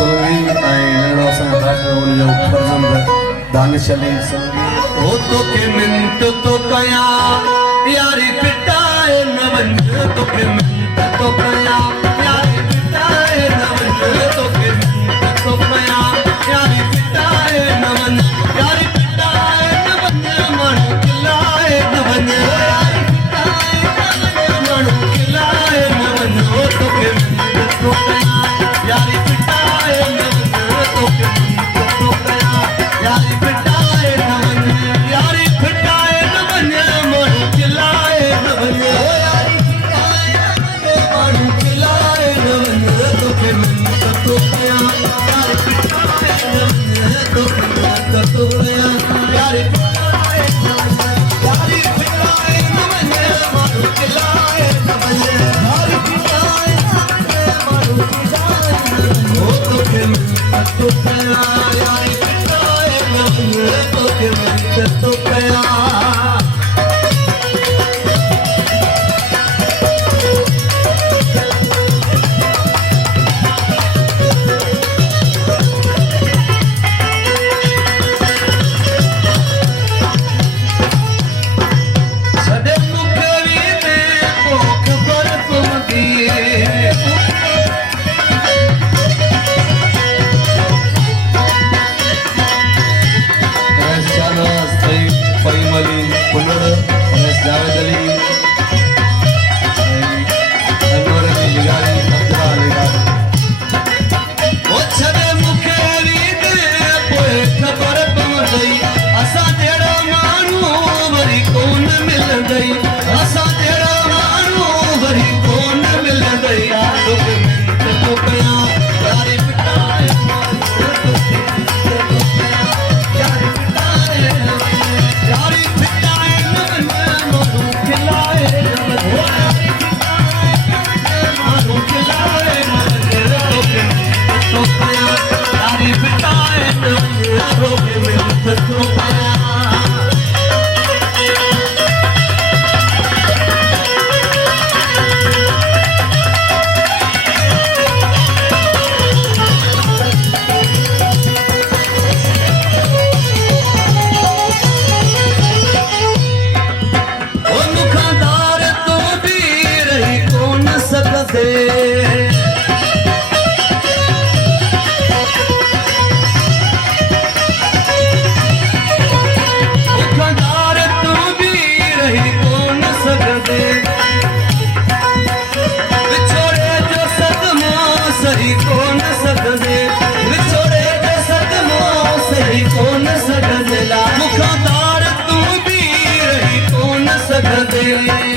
सोलंगी नंढड़ो असांजो डॉक्टर उनजो फर्ज़ंद दानिश अली सोलंगी। ओ तोखे मिंट तो कया यारी पिटाए न वंज तोखे मिंट तो कया यारी पिटाए न वंज तोखे मिंट तो कया यारी पिटाए न वंज यारी पिटाए न वंज माण्हू खिलाए न वंज यारी पिटाए न वंज माण्हू खिलाए न वंज ओ तोखे मिंट तो कया यारी पिटाए न वंज तोखे मिंट तो कया यारी पिटाए न वंज यारी पिटाए न वंज माण्हू खिलाए न वंज यारी पिटाए न वंज माण्हू खिलाए न वंज तोखे मिंट तो कया यारी पिटाए न वंज तोखे मिंट तो कया यारी पिटाए न वंज यारी पिटाए न वंज माण्हू खिलाए न वंज यारी पिटाए न वंज माण्हू खिलाए न वंज ओ तोखे मिंट तो कया यारी पिटाए न वंज तोखे मिंट तो कया। सदे मुखरी में पोख पर तुमदी रमेश शाहनवाज तईब फहीम अली कुल्लड़ रमेश जावेद अली अनवर अली लिगारी अब्दुल्ला अली राज। ओ छदे मुखरी में पोख पर तुमदी असा जड़ा मानू वरी कौन मिल गई असा जड़ा मानू वरी कौन मिल गई तोखे मिंट तो कया यारी पिटाए यारी पिटाए यारी पिटाए न वंज माण्हू खिलाए न वंज यारी पिटाए माण्हू खिलाए न वंज तोखे मिंट तो कया यारी पिटाए न वंज तोखे मिंट तो कया। ओ मुखादार तो भी रही कौन सकते मुखादार तो भी रही कौन सकते विछोड़े जो सदमो सही कौन सकते विछोड़े जो सदमो सही कौन सकते मुखादार तू भी रही कौन सकते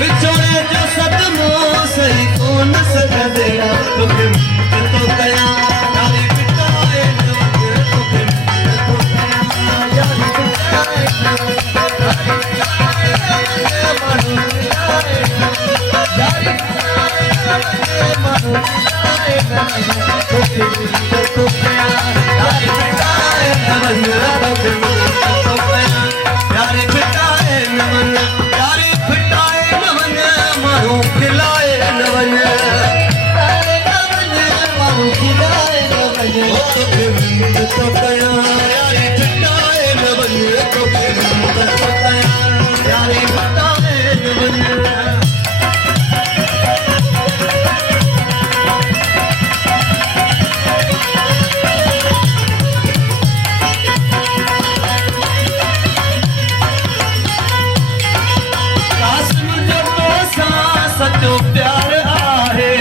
विछोड़े जो सदमो सही कौन सकते तोखे मिंट तो कया यारी पिटाए न वंज तोखे मिंट तो कया यारी पिटाए न वंज यारी पिटाए न वंज माण्हू खिलाए न वंज यारी पिटाए न वंज माण्हू खिलाए न वंज तोखे मिंट तो कया यारी पिटाए न वंज तोखे मिंट तो कया यारी पिटाए न वंज यारी पिटाए न वंज माण्हू खिलाए न वंज पिटाए न वंज माण्हू खिलाए न वंज ओ तोखे मिंट तो कया यारी पिटाए न वंज तोखे मिंट तो कया यारी पिटाए न वंज। कासिम जो तोसां सचो प्यार आहे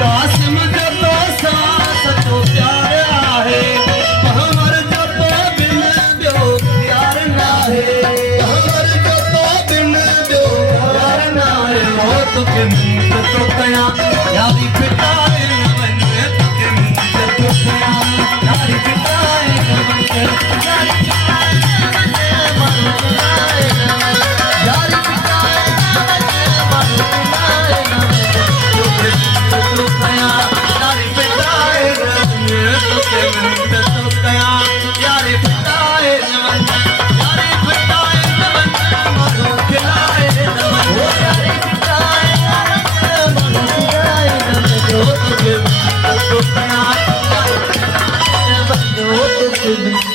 कासिम जो तोसां सचो प्यार आहे हमर जो तो बिन ॿियो प्यार नाहे हमर जो तो बिन ॿियो प्यार नाहे ओ तोखे मिंट तो कया यारी पिटाए न वंज तोखे मिंट तो कया यारी पिटाए न वंज यारी पिटाए न वंज माण्हू खिलाए न वंज यारी पिटाए न वंज माण्हू खिलाए न वंज तोखे मिंट तो कया यारी पिटाए न वंज तोखे मिंट तो कया यारी पिटाए न वंज यारी पिटाए न वंज माण्हू खिलाए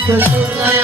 तो कया